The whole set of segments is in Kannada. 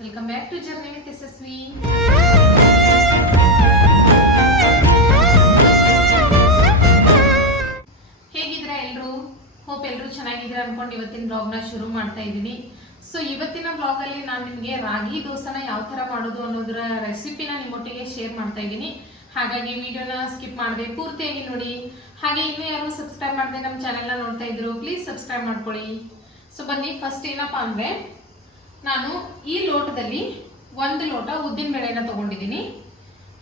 Welcome back to journey with Yashaswi ಹೇಗಿದ್ರ ಎಲ್ಲರೂ ಹೋಪ್ ಎಲ್ಲರೂ ಚೆನ್ನಾಗಿದ್ರ ಅನ್ಕೊಂಡು ಇವತ್ತಿನ ಬ್ಲಾಗ್ನ ಶುರು ಮಾಡ್ತಾ ಇದ್ದೀನಿ. ಸೊ ಇವತ್ತಿನ ಬ್ಲಾಗ್ ಅಲ್ಲಿ ನಾನು ನಿಮಗೆ ರಾಗಿ ದೋಸೆನ ಯಾವ ತರ ಮಾಡೋದು ಅನ್ನೋದರ ರೆಸಿಪಿನ ನಿಮ್ಮೊಟ್ಟಿಗೆ ಶೇರ್ ಮಾಡ್ತಾ ಇದ್ದೀನಿ. ಹಾಗಾಗಿ ವಿಡಿಯೋನ ಸ್ಕಿಪ್ ಮಾಡದೆ ಪೂರ್ತಿಯಾಗಿ ನೋಡಿ. ಹಾಗೆ ಇನ್ನೂ ಯಾರು ಸಬ್ಸ್ಕ್ರೈಬ್ ಮಾಡದೆ ನಮ್ಮ ಚಾನೆಲ್ನ ನೋಡ್ತಾ ಇದ್ರು ಪ್ಲೀಸ್ ಸಬ್ಸ್ಕ್ರೈಬ್ ಮಾಡ್ಕೊಳ್ಳಿ. ಸೊ ಬನ್ನಿ ಫಸ್ಟ್ ಏನಪ್ಪಾ ಅಂದ್ರೆ ನಾನು ಈ ಲೋಟದಲ್ಲಿ ಒಂದು ಲೋಟ ಉದ್ದಿನ ಬೇಳೆನ ತಗೊಂಡಿದ್ದೀನಿ.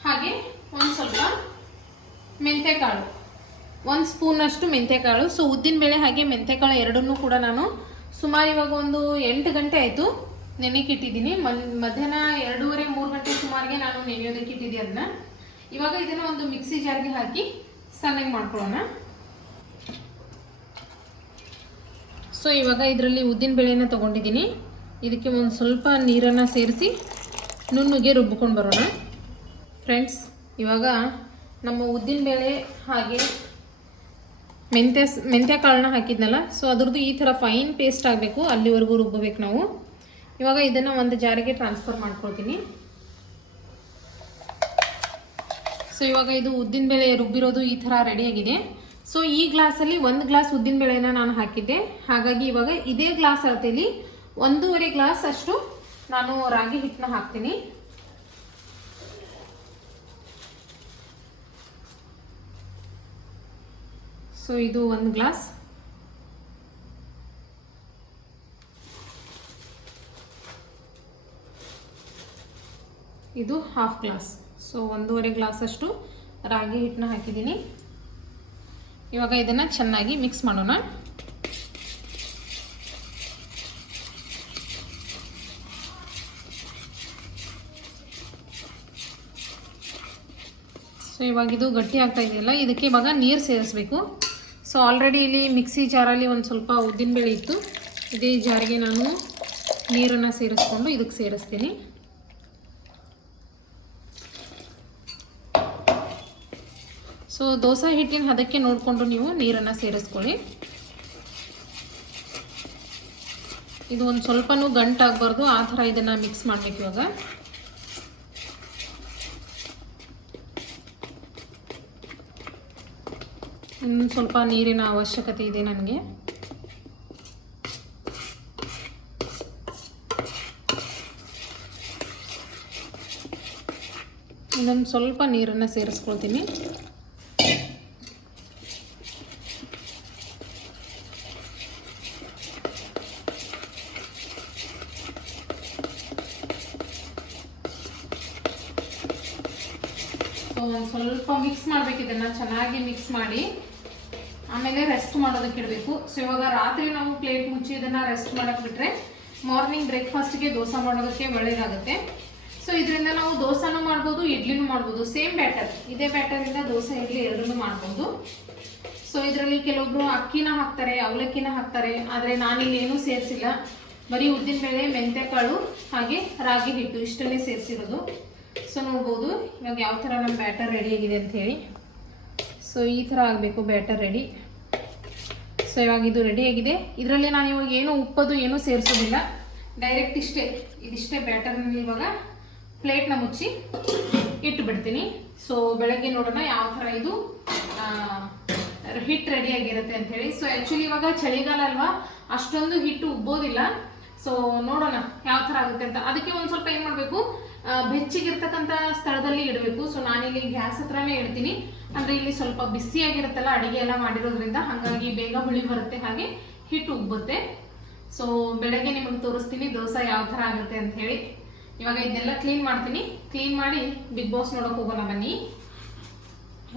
ಹಾಗೆ ಒಂದು ಸ್ವಲ್ಪ ಮೆಂತೆಕಾಳು, ಒಂದು ಸ್ಪೂನಷ್ಟು ಮೆಂತೆಕಾಳು. ಸೊ ಉದ್ದಿನ ಬೇಳೆ ಹಾಗೆ ಮೆಂತೆಕಾಳು ಎರಡನ್ನೂ ಕೂಡ ನಾನು ಸುಮಾರು ಇವಾಗ ಒಂದು ಎಂಟು ಗಂಟೆ ಆಯಿತು ನೆನೆಕ್ಕಿಟ್ಟಿದ್ದೀನಿ ಇಟ್ಟಿದ್ದೀನಿ. ಮನ್ ಮಧ್ಯಾಹ್ನ ಎರಡೂವರೆ, ಮೂರು ಗಂಟೆ ಸುಮಾರಿಗೆ ನಾನು ನೆನೆಯೋದಕ್ಕೆ ಇಟ್ಟಿದ್ದೆ ಅದನ್ನ. ಇವಾಗ ಇದನ್ನು ಒಂದು ಮಿಕ್ಸಿ ಜಾರ್ಗೆ ಹಾಕಿ ಸಣ್ಣಗೆ ಮಾಡ್ಕೊಳ್ಳೋಣ. ಸೊ ಇವಾಗ ಇದರಲ್ಲಿ ಉದ್ದಿನ ಬೇಳೆನ ತೊಗೊಂಡಿದ್ದೀನಿ. ಇದಕ್ಕೆ ಒಂದು ಸ್ವಲ್ಪ ನೀರನ್ನು ಸೇರಿಸಿ ನುಣ್ಣಗೆ ರುಬ್ಬಿಕೊಂಡು ಬರೋಣ. ಫ್ರೆಂಡ್ಸ್ ಇವಾಗ ನಮ್ಮ ಉದ್ದಿನ ಬೇಳೆ ಹಾಗೆ ಮೆಂತ್ಯ ಮೆಂತ್ಯ ಕಾಳನ್ನ ಹಾಕಿದ್ನಲ್ಲ ಸೊ ಅದ್ರದ್ದು ಈ ಥರ ಫೈನ್ ಪೇಸ್ಟ್ ಆಗಬೇಕು, ಅಲ್ಲಿವರೆಗೂ ರುಬ್ಬಬೇಕು ನಾವು. ಇವಾಗ ಇದನ್ನು ಒಂದು ಜಾರಿಗೆ ಟ್ರಾನ್ಸ್ಫರ್ ಮಾಡ್ಕೊಳ್ತೀನಿ. ಸೊ ಇವಾಗ ಇದು ಉದ್ದಿನ ಬೇಳೆ ರುಬ್ಬಿರೋದು ಈ ಥರ ರೆಡಿಯಾಗಿದೆ ಸೊ ಈ ಗ್ಲಾಸಲ್ಲಿ ಒಂದು ಗ್ಲಾಸ್ ಉದ್ದಿನ ಬೇಳೆನ ನಾನು ಹಾಕಿದ್ದೆ. ಹಾಗಾಗಿ ಇವಾಗ ಇದೇ ಗ್ಲಾಸ್ ಅಳತೆಯಲ್ಲಿ ಒಂದೂವರೆ ಗ್ಲಾಸ್ ಅಷ್ಟು ನಾನು ರಾಗಿ ಹಿಟ್ಟನ್ನ ಹಾಕ್ತೀನಿ. ಸೊ ಇದು ಒಂದು ಗ್ಲಾಸ್. ಇದು ಹಾಫ್ ಗ್ಲಾಸ್. ಸೊ ಒಂದೂವರೆ ಗ್ಲಾಸ್ ಅಷ್ಟು ರಾಗಿ ಹಿಟ್ಟನ್ನ ಹಾಕಿದ್ದೀನಿ. ಇವಾಗ ಇದನ್ನು ಚೆನ್ನಾಗಿ ಮಿಕ್ಸ್ ಮಾಡೋಣ. ಇವಾಗ ಇದು ಗಟ್ಟಿ ಆಗ್ತಾ ಇದೆಯಲ್ಲ, ಇದಕ್ಕೆ ಇವಾಗ ನೀರು ಸೇರಿಸ್ಬೇಕು. ಸೊ ಆಲ್ರೆಡಿ ಇಲ್ಲಿ ಮಿಕ್ಸಿ ಜಾರಲ್ಲಿ ಒಂದು ಸ್ವಲ್ಪ ಉದ್ದಿನಬೇಳೆ ಇತ್ತು. ಇದೇ ಜಾರಿಗೆ ನಾನು ನೀರನ್ನು ಸೇರಿಸ್ಕೊಂಡು ಇದಕ್ಕೆ ಸೇರಿಸ್ತೀನಿ. ಸೊ ದೋಸೆ ಹಿಟ್ಟಿನ ಹದಕ್ಕೆ ನೋಡಿಕೊಂಡು ನೀವು ನೀರನ್ನು ಸೇರಿಸ್ಕೊಳ್ಳಿ. ಇದು ಒಂದು ಸ್ವಲ್ಪನೂ ಗಂಟಾಗಬಾರ್ದು, ಆ ಥರ ಇದನ್ನು ಮಿಕ್ಸ್ ಮಾಡಬೇಕು ಇವಾಗ. ಇನ್ನು ಸ್ವಲ್ಪ ನೀರಿನ ಅವಶ್ಯಕತೆ ಇದೆ ನನಗೆ. ಇನ್ನೊಂದು ಸ್ವಲ್ಪ ನೀರನ್ನು ಸೇರಿಸ್ಕೊಳ್ತೀನಿ. ಒಂದು ಸ್ವಲ್ಪ ಮಿಕ್ಸ್ ಮಾಡಬೇಕು ಇದನ್ನು ಚೆನ್ನಾಗಿ ಮಿಕ್ಸ್ ಮಾಡಿ. ಆಮೇಲೆ ರೆಸ್ಟ್ ಮಾಡೋದಕ್ಕೆ ಇಡಬೇಕು. ಸೊ ಇವಾಗ ರಾತ್ರಿ ನಾವು ಪ್ಲೇಟ್ ಮುಚ್ಚಿ ಇದನ್ನು ರೆಸ್ಟ್ ಮಾಡೋಕೆ ಬಿಟ್ಟರೆ ಮಾರ್ನಿಂಗ್ ಬ್ರೇಕ್ಫಾಸ್ಟ್ಗೆ ದೋಸೆ ಮಾಡೋದಕ್ಕೆ ಒಳ್ಳೆಯದಾಗುತ್ತೆ ಸೊ ಇದರಿಂದ ನಾವು ದೋಸೆನೂ ಮಾಡ್ಬೋದು, ಇಡ್ಲಿನೂ ಮಾಡ್ಬೋದು. ಸೇಮ್ ಬ್ಯಾಟರ್ ಇದೇ ಬ್ಯಾಟರಿಂದ ದೋಸೆ, ಇಡ್ಲಿ ಎರಡನ್ನೂ ಮಾಡ್ಬೋದು. ಸೊ ಇದರಲ್ಲಿ ಕೆಲವೊಬ್ರು ಅಕ್ಕಿನ ಹಾಕ್ತಾರೆ, ಅವಲಕ್ಕಿನ ಹಾಕ್ತಾರೆ. ಆದರೆ ನಾನಿಲ್ಲಿ ಏನೂ ಸೇರಿಸಿಲ್ಲ. ಬರೀ ಉದ್ದಿನಬೇಳೆ ಮೆಂತ್ಯಕಾಳು ಹಾಗೆ ರಾಗಿ ಹಿಟ್ಟು ಇಷ್ಟನ್ನೇ ಸೇರಿಸಿರೋದು. ಸೊ ನೋಡ್ಬೋದು ಇವಾಗ ಯಾವ ಥರ ನಮ್ಮ ಬ್ಯಾಟರ್ ರೆಡಿ ಆಗಿದೆ ಅಂತ ಹೇಳಿ. ಸೊ ಈ ಥರ ಆಗಬೇಕು ಬ್ಯಾಟರ್ ರೆಡಿ ಸೊ ಇವಾಗ ಇದು ಆಗಿದೆ. ಇದರಲ್ಲಿ ನಾನು ಇವಾಗ ಏನು ಉಪ್ಪದು ಏನೂ ಸೇರಿಸೋದಿಲ್ಲ. ಡೈರೆಕ್ಟ್ ಇಷ್ಟೇ, ಇದಿಷ್ಟೇ ಬ್ಯಾಟರ್ನಲ್ಲಿ ಇವಾಗ ಪ್ಲೇಟ್ನ ಮುಚ್ಚಿ ಇಟ್ಟು ಬಿಡ್ತೀನಿ ಸೊ ಬೆಳಗ್ಗೆ ನೋಡೋಣ ಯಾವ ಥರ ಇದು ಹಿಟ್ಟು ರೆಡಿ ಆಗಿರುತ್ತೆ ಅಂತ ಹೇಳಿ. ಸೊ ಆ್ಯಕ್ಚುಲಿ ಇವಾಗ ಚಳಿಗಾಲ ಅಲ್ವಾ, ಅಷ್ಟೊಂದು ಹಿಟ್ಟು ಉಬ್ಬೋದಿಲ್ಲ. ಸೊ ನೋಡೋಣ ಯಾವ ಥರ ಆಗುತ್ತೆ ಅಂತ. ಅದಕ್ಕೆ ಒಂದು ಸ್ವಲ್ಪ ಏನು ಮಾಡಬೇಕು? ಬೆಚ್ಚಿಗಿರ್ತಕ್ಕಂಥ ಸ್ಥಳದಲ್ಲಿ ಇಡಬೇಕು. ಸೊ ನಾನಿಲ್ಲಿ ಗ್ಯಾಸ್ ಹತ್ರನೇ ಇಡ್ತೀನಿ. ಅಂದರೆ ಇಲ್ಲಿ ಸ್ವಲ್ಪ ಬಿಸಿಯಾಗಿರುತ್ತಲ್ಲ ಅಡಿಗೆ ಎಲ್ಲ ಮಾಡಿರೋದ್ರಿಂದ ಹಾಗಾಗಿ ಬೇಗ ಹುಳಿ ಬರುತ್ತೆ ಹಾಗೆ ಹಿಟ್ಟು ಉಬ್ಬುತ್ತೆ. ಸೊ ಬೆಳಗ್ಗೆ ನಿಮಗೆ ತೋರಿಸ್ತೀನಿ ದೋಸೆ ಯಾವ ಥರ ಆಗುತ್ತೆ ಅಂತ ಹೇಳಿ. ಇವಾಗ ಇದನ್ನೆಲ್ಲ ಕ್ಲೀನ್ ಮಾಡ್ತೀನಿ. ಕ್ಲೀನ್ ಮಾಡಿ ಬಿಗ್ ಬಾಸ್ ನೋಡೋಕೆ ಹೋಗೋಣ ಬನ್ನಿ.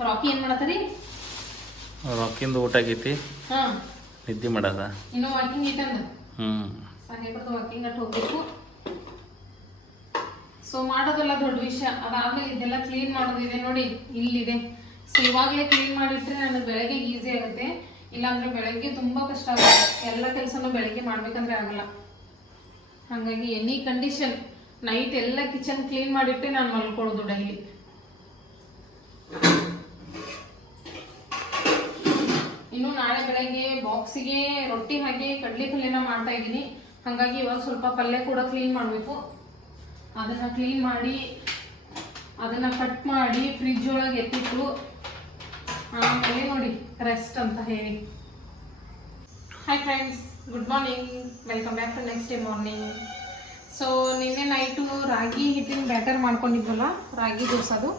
ರಾಕಿ ಏನು ಮಾಡತ್ತರಿ? ರಾಕಿಂದು ಊಟ ಆಗೈತಿ. ಹಾಂ. ನಿದ್ದೆ ಮಾಡದ? ಇನ್ನೂ ವಾಕಿಂಗ್ ಐತಂದ ಹ್ಞೂ ಸಾಹೇಬ್ರದ್ದು ವಾಕಿಂಗ್ ಅಟ್ ಹೋಗ್ಬೇಕು. ಸೊ ಮಾಡೋದೆಲ್ಲ ದೊಡ್ಡ ವಿಷಯ. ಅದಾದ್ಮೇಲೆ ಇದೆಲ್ಲ ಕ್ಲೀನ್ ಮಾಡೋದಿದೆ ನೋಡಿ, ಇಲ್ಲಿದೆ. ಸೊ ಇವಾಗಲೇ ಕ್ಲೀನ್ ಮಾಡಿಟ್ರೆ ನನಗೆ ಬೆಳಗ್ಗೆ ಈಸಿ ಆಗುತ್ತೆ. ಇಲ್ಲಾಂದ್ರೆ ಬೆಳಗ್ಗೆ ತುಂಬಾ ಕಷ್ಟ ಆಗುತ್ತೆ. ಎಲ್ಲ ಕೆಲಸನೂ ಬೆಳಗ್ಗೆ ಮಾಡ್ಬೇಕಂದ್ರೆ ಆಗಲ್ಲ. ಹಾಗಾಗಿ ಎನಿ ಕಂಡೀಷನ್ ನೈಟ್ ಎಲ್ಲ ಕಿಚನ್ ಕ್ಲೀನ್ ಮಾಡಿಟ್ಟೆ ನಾನು ಮಲ್ಕೊಳ್ಳೋದು ಡೈಲಿ ಇನ್ನು ನಾಳೆ ಬೆಳಗ್ಗೆ ಬಾಕ್ಸಿಗೆ ರೊಟ್ಟಿ ಹಾಗೆ ಕಡ್ಲಿ ಪಲ್ಯನ ಮಾಡ್ತಾ ಇದ್ದೀನಿ. ಹಾಗಾಗಿ ಇವಾಗ ಸ್ವಲ್ಪ ಪಲ್ಯ ಕೂಡ ಕ್ಲೀನ್ ಮಾಡಬೇಕು. ಅದನ್ನು ಕ್ಲೀನ್ ಮಾಡಿ, ಅದನ್ನು ಕಟ್ ಮಾಡಿ ಫ್ರಿಜ್ ಒಳಗೆ ಎತ್ತಿಟ್ಟು, ಆಮೇಲೆ ನೋಡಿ ರೆಸ್ಟ್ ಅಂತ ಹೇಳಿ. Hi friends good morning welcome back to next day morning so ನಿನ್ನೆ ನೈಟು ರಾಗಿ ಹಿಟ್ಟಿನ ಬ್ಯಾಟರ್ ಮಾಡ್ಕೊಂಡಿದ್ವಲ್ಲ, ರಾಗಿ ದೋಸದು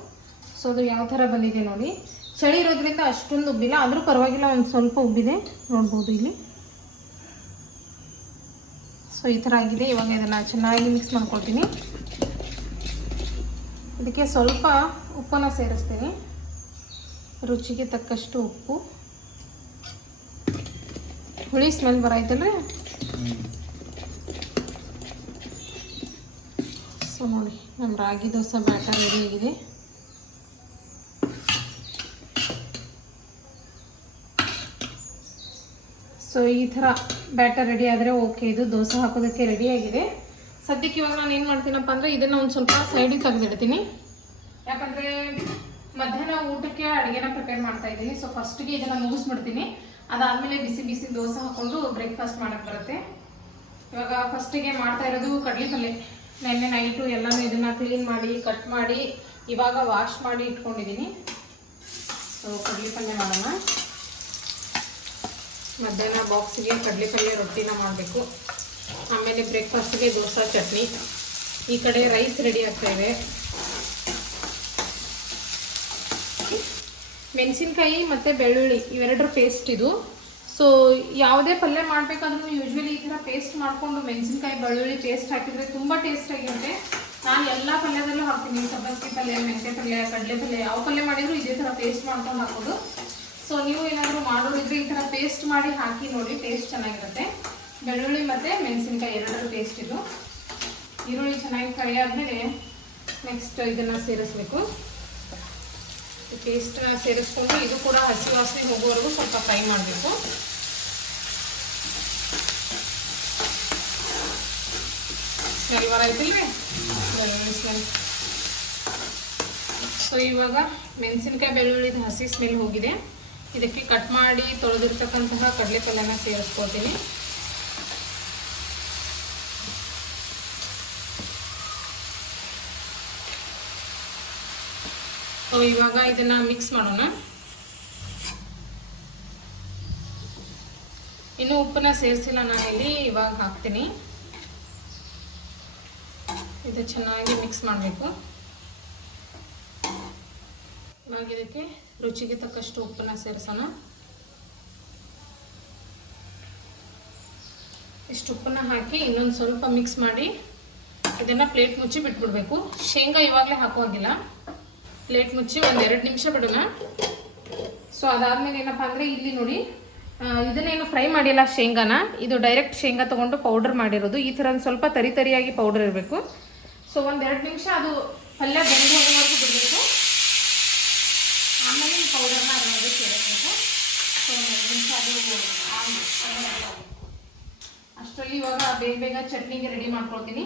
ಸೊ ಅದು ಯಾವ ಥರ ಬಂದಿದೆ ನೋಡಿ. ಚಳಿ ಇರೋದ್ರಿಂದ ಅಷ್ಟೊಂದು ಉಬ್ಬಿಲ್ಲ, ಆದರೂ ಪರವಾಗಿಲ್ಲ, ಒಂದು ಸ್ವಲ್ಪ ಉಬ್ಬಿದೆ. ನೋಡ್ಬೋದು ಇಲ್ಲಿ. ಸೊ ಈ ಥರ ಆಗಿದೆ. ಇವಾಗ ಇದನ್ನು ಚೆನ್ನಾಗಿ ಮಿಕ್ಸ್ ಮಾಡ್ಕೊಳ್ತೀನಿ. ಇದಕ್ಕೆ ಸ್ವಲ್ಪ ಉಪ್ಪನ್ನು ಸೇರಿಸ್ತೀನಿ. ರುಚಿಗೆ ತಕ್ಕಷ್ಟು ಉಪ್ಪು. ಹುಳಿ ಸ್ಮೆಲ್ ಬರೈತಲ್ರಿ ಸೊ ನೋಡಿ ನಮ್ಮ ರಾಗಿ ದೋಸೆ ಬ್ಯಾಟರ್ ರೆಡಿ ಆಗಿದೆ. ಸೊ ಈ ಥರ ಬ್ಯಾಟರ್ ರೆಡಿ ಆದರೆ ಓಕೆ ಇದು ದೋಸೆ ಹಾಕೋದಕ್ಕೆ ರೆಡಿ ಆಗಿದೆ. ಸದ್ಯಕ್ಕೆ ಇವಾಗ ನಾನು ಏನು ಮಾಡ್ತೀನಪ್ಪ ಅಂದರೆ ಇದನ್ನು ಒಂದು ಸ್ವಲ್ಪ ಸೈಡಿಗೆ ತೆಗೆದಿಡ್ತೀನಿ. ಯಾಕಂದರೆ ಮಧ್ಯಾಹ್ನ ಊಟಕ್ಕೆ ಅಡುಗೆನ ಪ್ರಿಪೇರ್ ಮಾಡ್ತಾ ಇದ್ದೀನಿ. ಸೊ ಫಸ್ಟಿಗೆ ಇದನ್ನು ಮುಗಿಸ್ಬಿಡ್ತೀನಿ. ಅದಾದಮೇಲೆ ಬಿಸಿ ಬಿಸಿ ದೋಸೆ ಹಾಕ್ಕೊಂಡು ಬ್ರೇಕ್ಫಾಸ್ಟ್ ಮಾಡೋಕ್ಕೆ ಬರುತ್ತೆ. ಇವಾಗ ಫಸ್ಟಿಗೆ ಮಾಡ್ತಾ ಇರೋದು ಕಡಲೆಪಲ್ಲೆ. ನೆನ್ನೆ ನೈಟು ಎಲ್ಲನೂ ಇದನ್ನು ಕ್ಲೀನ್ ಮಾಡಿ ಕಟ್ ಮಾಡಿ, ಇವಾಗ ವಾಶ್ ಮಾಡಿ ಇಟ್ಕೊಂಡಿದ್ದೀನಿ. ಸೊ ಕಡಲೆಪಲ್ಲೆ ಮಾಡೋಣ. ಮಧ್ಯಾಹ್ನ ಬಾಕ್ಸಿಗೆ ಪಲ್ಯ ರೊಟ್ಟಿನ ಮಾಡಬೇಕು. ಆಮೇಲೆ ಬ್ರೇಕ್ಫಾಸ್ಟ್ಗೆ ದೋಸೆ, ಚಟ್ನಿ. ಈ ಕಡೆ ರೈಸ್ ರೆಡಿ ಆಗ್ತಾ ಇದೆ. ಮೆಣಸಿನ್ಕಾಯಿ ಮತ್ತು ಬೆಳ್ಳುಳ್ಳಿ ಇವೆರಡರ ಪೇಸ್ಟ್ ಇದು. ಸೊ ಯಾವುದೇ ಪಲ್ಯ ಮಾಡಬೇಕಾದ್ರೂ ಯೂಶ್ವಲಿ ಈ ಥರ ಪೇಸ್ಟ್ ಮಾಡಿಕೊಂಡು ಮೆಣಸಿನ್ಕಾಯಿ, ಬೆಳ್ಳುಳ್ಳಿ ಪೇಸ್ಟ್ ಹಾಕಿದರೆ ತುಂಬ ಟೇಸ್ಟ್ ಆಗಿರುತ್ತೆ. ನಾನು ಎಲ್ಲ ಪಲ್ಯದಲ್ಲೂ ಹಾಕ್ತೀನಿ. ಸಬ್ಬಸ್ಗೆ ಪಲ್ಯ ಮೆಂತೆ ಪಲ್ಯ, ಕಡಲೆ ಪಲ್ಯ, ಯಾವ ಪಲ್ಯ ಮಾಡಿದರೂ ಇದೇ ಥರ ಪೇಸ್ಟ್ ಮಾಡ್ಕೊಂಡು ಹಾಕೋದು. ಸೊ ನೀವು ಈ ಥರ ಪೇಸ್ಟ್ ಮಾಡಿ ಹಾಕಿ ನೋಡಿ ಟೇಸ್ಟ್ ಚೆನ್ನಾಗಿರುತ್ತೆ. ಬೆಳ್ಳುಳ್ಳಿ ಮತ್ತು ಮೆಣಸಿನ್ಕಾಯಿ ಎರಡರ ಪೇಸ್ಟ್ ಇದು. ಈರುಳ್ಳಿ ಚೆನ್ನಾಗಿ ಫ್ರೈ ಆದಮೇಲೆ ನೆಕ್ಸ್ಟ್ ಇದನ್ನು ಸೇರಿಸ್ಬೇಕು. ಪೇಸ್ಟನ್ನ ಸೇರಿಸ್ಕೊಂಡು ಇದು ಕೂಡ ಹಸಿ ವಾಸನೆ ಹೋಗೋವರೆಗೂ ಸ್ವಲ್ಪ ಫ್ರೈ ಮಾಡಬೇಕು. ಸ್ಮೆಲ್ ಬರೈತಿಲ್ರಿ ಬೆಳ್ಳುಳ್ಳಿ ಸ್ಮೆಲ್ ಸೊ ಇವಾಗ ಮೆಣಸಿನ್ಕಾಯಿ ಬೆಳ್ಳುಳ್ಳಿದು ಹಸಿ ಸ್ಮೆಲ್ ಹೋಗಿದೆ. ಇದಕ್ಕೆ ಕಟ್ ಮಾಡಿ ತೊಳೆದಿರ್ತಕ್ಕಂತಹ ಕಡಲೆಪಲ್ಯನ ಸೇರಿಸ್ಕೊಳ್ತೀನಿ. ಸೊ ಇವಾಗ ಇದನ್ನ ಮಿಕ್ಸ್ ಮಾಡೋಣ. ಇನ್ನು ಉಪ್ಪನ್ನ ಸೇರಿಸಿಲ್ಲ ನಾನಿಲ್ಲಿ, ಇವಾಗ ಹಾಕ್ತೀನಿ. ಇದು ಚೆನ್ನಾಗಿ ಮಿಕ್ಸ್ ಮಾಡಬೇಕು. ಇವಾಗ ಇದಕ್ಕೆ ರುಚಿಗೆ ತಕ್ಕಷ್ಟು ಉಪ್ಪನ್ನ ಸೇರಿಸೋಣ. ಇಷ್ಟು ಉಪ್ಪನ್ನು ಹಾಕಿ ಇನ್ನೊಂದು ಸ್ವಲ್ಪ ಮಿಕ್ಸ್ ಮಾಡಿ ಇದನ್ನು ಪ್ಲೇಟ್ ಮುಚ್ಚಿ ಬಿಟ್ಬಿಡ್ಬೇಕು. ಶೇಂಗಾ ಇವಾಗಲೇ ಹಾಕುವಾಗಿಲ್ಲ. ಪ್ಲೇಟ್ ಮುಚ್ಚಿ ಒಂದು ಎರಡು ನಿಮಿಷ ಬಿಡೋಣ. ಸೊ ಅದಾದ್ಮೇಲೆ ಏನಪ್ಪ ಅಂದರೆ ಇಲ್ಲಿ ನೋಡಿ ಇದನ್ನೇನು ಫ್ರೈ ಮಾಡಿಲ್ಲ ಶೇಂಗಾನ. ಇದು ಡೈರೆಕ್ಟ್ ಶೇಂಗಾ ತೊಗೊಂಡು ಪೌಡರ್ ಮಾಡಿರೋದು. ಈ ಥರ ಸ್ವಲ್ಪ ತರಿ ತರಿಯಾಗಿ ಪೌಡರ್ ಇರಬೇಕು. ಸೊ ಒಂದೆರಡು ನಿಮಿಷ ಅದು ಪಲ್ಯ ಬೆಂದು ಹೋಗೋವರೆಗೂ ಬಿಡಬೇಕು ಆಮೇಲೆ ಈ ಪೌಡರ್ನ ಅದರೊಳಗೆ ಸೇರಿಸ್ಬೇಕು ಸೊ ಒಂದು ಎರಡು ನಿಮಿಷ ಅದು ಆಗಿ- ಅಷ್ಟರಲ್ಲಿ ಇವಾಗ ಬೇಗ ಬೇಗ ಚಟ್ನಿಗೆ ರೆಡಿ ಮಾಡ್ಕೊಳ್ತೀನಿ.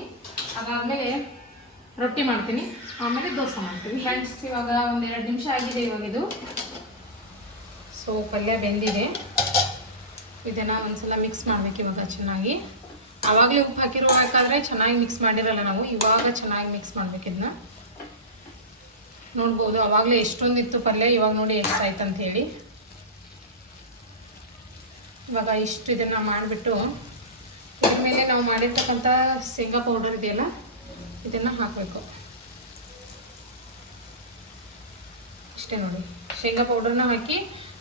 ಅದಾದಮೇಲೆ ರೊಟ್ಟಿ ಮಾಡ್ತೀನಿ. ಆಮೇಲೆ ದೋಸೆ ಮಾಡ್ತೀನಿ. ಫ್ರೆಂಡ್ಸ್ ಇವಾಗ ಒಂದು ಎರಡು ನಿಮಿಷ ಆಗಿದೆ ಇವಾಗ ಇದು. ಸೊ ಪಲ್ಯ ಬೆಂದಿದೆ. ಇದನ್ನು ಒಂದ್ಸಲ ಮಿಕ್ಸ್ ಮಾಡಬೇಕು ಇವಾಗ ಚೆನ್ನಾಗಿ. ಆವಾಗಲೇ ಉಪ್ಪು ಹಾಕಿರುವಾಗಾದ್ರೆ ಚೆನ್ನಾಗಿ ಮಿಕ್ಸ್ ಮಾಡಿರಲ್ಲ ನಾವು. ಇವಾಗ ಚೆನ್ನಾಗಿ ಮಿಕ್ಸ್ ಮಾಡಬೇಕು ಇದನ್ನ ನೋಡ್ಬೋದು ಆವಾಗಲೇ ಎಷ್ಟೊಂದಿತ್ತು ಪಲ್ಯ, ಇವಾಗ ನೋಡಿ ಎಷ್ಟಾಯ್ತು ಅಂತ ಹೇಳಿ. ಇವಾಗ ಇಷ್ಟು ಇದನ್ನು ಮಾಡಿಬಿಟ್ಟು ಇದ್ರ ಮೇಲೆ ನಾವು ಮಾಡಿರ್ತಕ್ಕಂಥ ಶೇಂಗಾ ಪೌಡರ್ ಇದೆಯಲ್ಲ, ಇದನ್ನು ಹಾಕಬೇಕು. ಇಷ್ಟೇ ನೋಡಿ. ಶೇಂಗಾ ಪೌಡರ್ನ ಹಾಕಿ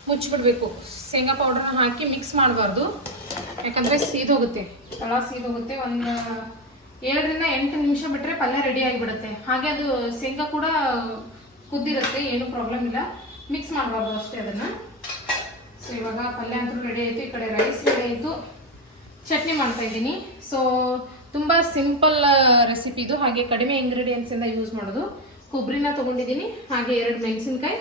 ಮುಚ್ಚಿಬಿಡ್ಬೇಕು. ಶೇಂಗಾ ಪೌಡರ್ನ ಹಾಕಿ ಮಿಕ್ಸ್ ಮಾಡಬಾರ್ದು. ಯಾಕಂದರೆ ಸೀದೋಗುತ್ತೆ ತಳ ಸೀದೋಗುತ್ತೆ ಒಂದು ಏಳರಿಂದ ಎಂಟು ನಿಮಿಷ ಬಿಟ್ಟರೆ ಪಲ್ಯ ರೆಡಿ ಆಗಿಬಿಡುತ್ತೆ. ಹಾಗೆ ಅದು ಶೇಂಗಾ ಕೂಡ ಕುದ್ದಿರುತ್ತೆ. ಏನೂ ಪ್ರಾಬ್ಲಮ್ ಇಲ್ಲ. ಮಿಕ್ಸ್ ಮಾಡಬಾರ್ದು ಅಷ್ಟೇ ಅದನ್ನು. ಸೊ ಇವಾಗ ಪಲ್ಯ ಅಂತೂ ರೆಡಿ ಆಯಿತು, ಈ ಕಡೆ ರೈಸ್ ರೆಡಿ ಆಯಿತು. ಚಟ್ನಿ ಮಾಡ್ತಾ ಇದ್ದೀನಿ. ಸೊ ತುಂಬ ಸಿಂಪಲ್ ರೆಸಿಪಿ ಇದು. ಹಾಗೆ ಕಡಿಮೆ ಇಂಗ್ರೀಡಿಯೆಂಟ್ಸಿಂದ ಯೂಸ್ ಮಾಡೋದು. ಕೊಬ್ಬರಿನ ತೊಗೊಂಡಿದ್ದೀನಿ, ಹಾಗೆ ಎರಡು ಮೆಣಸಿನ್ಕಾಯಿ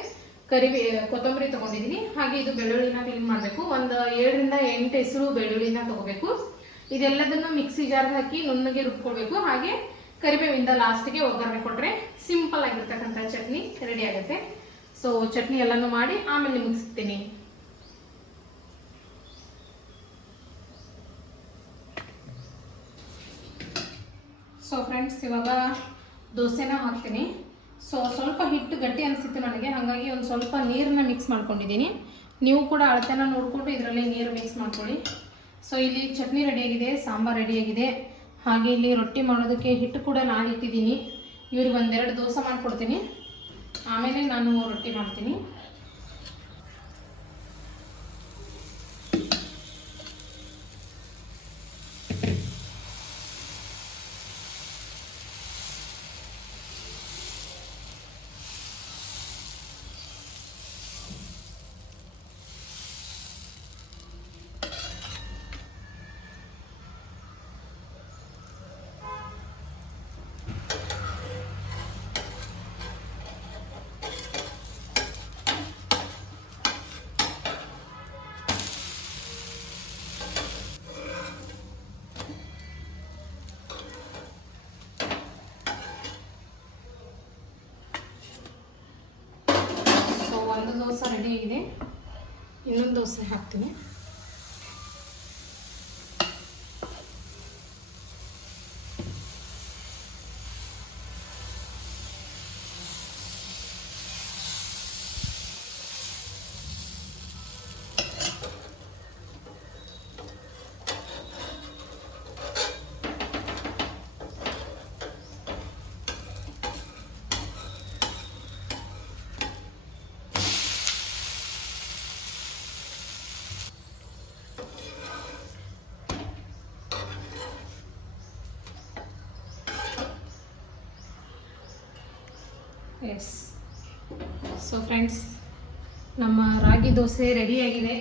ಕರಿಬೇ ಕೊತ್ತಂಬರಿ ತೊಗೊಂಡಿದ್ದೀನಿ. ಹಾಗೆ ಇದು ಬೆಳ್ಳುಳ್ಳಿನ ಕ್ಲೀನ್ ಮಾಡಬೇಕು. ಒಂದು ಏಳರಿಂದ ಎಂಟು ಹೆಸರು ಬೆಳ್ಳುಳ್ಳಿನ ತೊಗೋಬೇಕು. ಇದೆಲ್ಲದನ್ನು ಮಿಕ್ಸಿ ಜಾರ್ಗೆ ಹಾಕಿ ನುಣ್ಣಗೆ ರುಬ್ಕೊಳ್ಬೇಕು. ಹಾಗೆ ಕರಿಬೇವಿಂದ ಲಾಸ್ಟಿಗೆ ಒಗ್ಗರಣೆ ಕೊಟ್ಟರೆ ಸಿಂಪಲ್ ಆಗಿರ್ತಕ್ಕಂಥ ಚಟ್ನಿ ರೆಡಿ ಆಗುತ್ತೆ. ಸೊ ಚಟ್ನಿ ಎಲ್ಲನೂ ಮಾಡಿ ಆಮೇಲೆ ಮುಗಿಸ್ತೀನಿ ಸೊ ಫ್ರೆಂಡ್ಸ್ ಇವಾಗ ದೋಸೆನ ಹಾಕ್ತೀನಿ. ಸೊ ಸ್ವಲ್ಪ ಹಿಟ್ಟು ಗಟ್ಟಿ ಅನಿಸಿತ್ತು ನನಗೆ, ಹಾಗಾಗಿ ಒಂದು ಸ್ವಲ್ಪ ನೀರನ್ನ ಮಿಕ್ಸ್ ಮಾಡ್ಕೊಂಡಿದ್ದೀನಿ. ನೀವು ಕೂಡ ಅಳತೆನ ನೋಡಿಕೊಂಡು ಇದರಲ್ಲಿ ನೀರು ಮಿಕ್ಸ್ ಮಾಡ್ಕೊಳ್ಳಿ. ಸೊ ಇಲ್ಲಿ ಚಟ್ನಿ ರೆಡಿಯಾಗಿದೆ ಸಾಂಬಾರ್ ರೆಡಿಯಾಗಿದೆ ಹಾಗೆ ಇಲ್ಲಿ ರೊಟ್ಟಿ ಮಾಡೋದಕ್ಕೆ ಹಿಟ್ಟು ಕೂಡ ನಾನು ಇಟ್ಟಿದ್ದೀನಿ. ಇವ್ರಿಗೆ ಒಂದೆರಡು ದೋಸೆ ಮಾಡಿಕೊಡ್ತೀನಿ. ಆಮೇಲೆ ನಾನು ರೊಟ್ಟಿ ಮಾಡ್ತೀನಿ ಸೊ ಒಂದು ದೋಸೆ ರೆಡಿ ಆಗಿದೆ. ಇನ್ನೊಂದು ದೋಸೆ ಹಾಕ್ತೀನಿ. ಎಸ್ ಸೊ ಫ್ರೆಂಡ್ಸ್ ನಮ್ಮ ರಾಗಿ ದೋಸೆ ರೆಡಿಯಾಗಿದೆ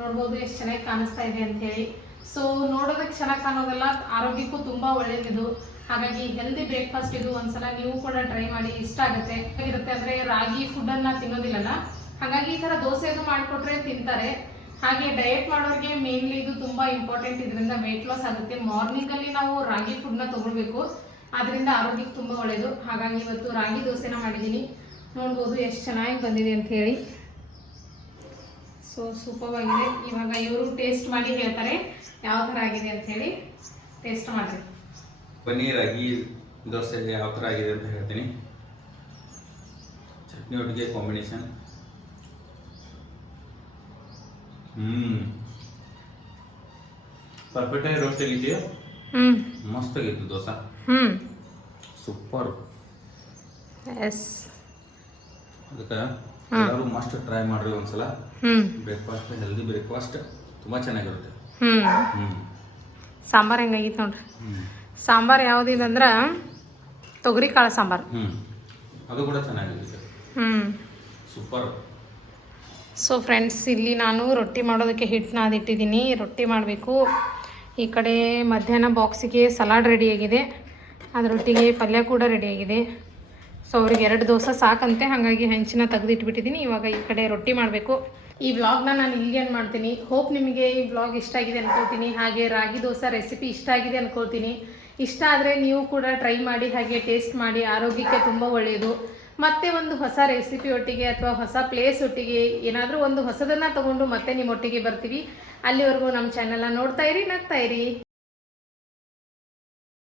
ನೋಡ್ಬೋದು ಎಷ್ಟು ಚೆನ್ನಾಗಿ ಕಾಣಿಸ್ತಾ ಇದೆ ಅಂಥೇಳಿ ಸೊ ನೋಡೋದಕ್ಕೆ ಚೆನ್ನಾಗಿ ಕಾಣೋದಲ್ಲ ಆರೋಗ್ಯಕ್ಕೂ ತುಂಬ ಒಳ್ಳೆಯದಿದು ಹಾಗಾಗಿ ಹೆಲ್ದಿ ಬ್ರೇಕ್ಫಾಸ್ಟ್ ಇದು ಒಂದ್ಸಲ ನೀವು ಕೂಡ ಟ್ರೈ ಮಾಡಿ ಇಷ್ಟ ಆಗುತ್ತೆ. ಹೇಗಿರುತ್ತೆ ಅಂದರೆ ರಾಗಿ ಫುಡ್ಡನ್ನು ತಿನ್ನೋದಿಲ್ಲಲ್ಲ? ಹಾಗಾಗಿ ಈ ಥರ ದೋಸೆ ಅದು ಮಾಡಿಕೊಟ್ರೆ ತಿಂತಾರೆ. ಹಾಗೆ ಡಯಟ್ ಮಾಡೋರಿಗೆ ಮೇನ್ಲಿ ಇದು ತುಂಬ ಇಂಪಾರ್ಟೆಂಟ್ ಇದರಿಂದ ವೆಯ್ಟ್ ಲಾಸ್ ಆಗುತ್ತೆ. ಮಾರ್ನಿಂಗಲ್ಲಿ ನಾವು ರಾಗಿ ಫುಡ್ನ ತಗೊಳ್ಬೇಕು. ಅದರಿಂದ ಆರೋಗ್ಯಕ್ಕೆ ತುಂಬ ಒಳ್ಳೆಯದು ಹಾಗಾಗಿ ಇವತ್ತು ರಾಗಿ ದೋಸೆನ ಮಾಡಿದ್ದೀನಿ. ನೋಡ್ಬೋದು ಎಷ್ಟು ಚೆನ್ನಾಗಿ ಬಂದಿದೆ ಅಂತ ಹೇಳಿ. ಸೊ ಸೂಪರ್ ಆಗಿದೆ. ಇವಾಗ ಇವರು ಟೇಸ್ಟ್ ಮಾಡಿ ಹೇಳ್ತಾರೆ ಯಾವ ಥರ ಆಗಿದೆ ಅಂತ ಹೇಳಿ. ಟೇಸ್ಟ್ ಮಾಡಿರಿ. ಪನ್ನೀರ್ ರಾಗಿ ದೋಸೆ ಯಾವ ಥರ ಆಗಿದೆ ಅಂತ ಹೇಳ್ತೀನಿ. ಚಟ್ನಿ ಒಟ್ಟಿಗೆ ಕಾಂಬಿನೇಷನ್ ಹ್ಞೂ ಪರ್ಫೆಕ್ಟಾಗಿ ರೋಸ್ಟ್ ಇದೆಯೋ ಹ್ಞೂ ಮಸ್ತ್ ಆಗಿತ್ತು ದೋಸೆ. ಹ್ಞೂ ಸೂಪರ್. ಎಸ್. ಅದಕ್ಕೆ ಎಲ್ಲರೂ ಮಸ್ಟ್ ಟ್ರೈ ಮಾಡ್ರಿ ಒಂದ್ಸಲ. ಹ್ಞೂ ಬ್ರೇಕ್ಫಾಸ್ಟ್ ಹೆಲ್ದಿ ಬ್ರೇಕ್ಫಾಸ್ಟ್ ತುಂಬ ಚೆನ್ನಾಗಿರುತ್ತೆ. ಹ್ಞೂ ಸಾಂಬಾರು ಹೆಂಗಾಗಿತ್ತು ನೋಡ್ರಿ. ಸಾಂಬಾರು ಯಾವುದಿದಂದ್ರೆ ತೊಗರಿ ಕಾಳು ಸಾಂಬಾರು ಅದು ಕೂಡ ಚೆನ್ನಾಗಿರುತ್ತೆ. ಹ್ಞೂ ಸೂಪರ್. ಸೊ ಫ್ರೆಂಡ್ಸ್ ಇಲ್ಲಿ ನಾನು ರೊಟ್ಟಿ ಮಾಡೋದಕ್ಕೆ ಹಿಟ್ಟನ್ನ ಅದಿಟ್ಟಿದ್ದೀನಿ ರೊಟ್ಟಿ ಮಾಡಬೇಕು. ಈ ಕಡೆ ಮಧ್ಯಾಹ್ನ ಬಾಕ್ಸಿಗೆ ಸಲಾಡ್ ರೆಡಿಯಾಗಿದೆ ಅದರೊಟ್ಟಿಗೆ ಪಲ್ಯ ಕೂಡ ರೆಡಿಯಾಗಿದೆ ಸೊ ಅವ್ರಿಗೆ ಎರಡು ದೋಸೆ ಸಾಕಂತೆ, ಹಾಗಾಗಿ ಹೆಂಚಿನ ತೆಗೆದಿಟ್ಬಿಟ್ಟಿದ್ದೀನಿ. ಇವಾಗ ಈ ಕಡೆ ರೊಟ್ಟಿ ಮಾಡಬೇಕು. ಈ ವ್ಲಾಗ್ನ ನಾನು ಇಲ್ಲಿಗೇನು ಮಾಡ್ತೀನಿ. ಹೋಪ್ ನಿಮಗೆ ಈ ವ್ಲಾಗ್ ಇಷ್ಟ ಆಗಿದೆ ಅನ್ಕೋತೀನಿ ಹಾಗೆ ರಾಗಿ ದೋಸೆ ರೆಸಿಪಿ ಇಷ್ಟ ಆಗಿದೆ ಅನ್ಕೋತೀನಿ ಇಷ್ಟ ಆದರೆ ನೀವು ಕೂಡ ಟ್ರೈ ಮಾಡಿ, ಹಾಗೆ ಟೇಸ್ಟ್ ಮಾಡಿ. ಆರೋಗ್ಯಕ್ಕೆ ತುಂಬ ಒಳ್ಳೆಯದು ಮತ್ತೆ ಒಂದು ಹೊಸ ರೆಸಿಪಿ ಒಟ್ಟಿಗೆ ಅಥವಾ ಹೊಸ ಪ್ಲೇಸ್ ಒಟ್ಟಿಗೆ ಏನಾದರೂ ಒಂದು ಹೊಸದನ್ನು ತಗೊಂಡು ಮತ್ತೆ ನಿಮ್ಮೊಟ್ಟಿಗೆ ಬರ್ತೀವಿ. ಅಲ್ಲಿವರೆಗೂ ನಮ್ಮ ಚಾನೆಲ್ನ ನೋಡ್ತಾ ಇರಿ, ನಗ್ತಾ ಇರಿ.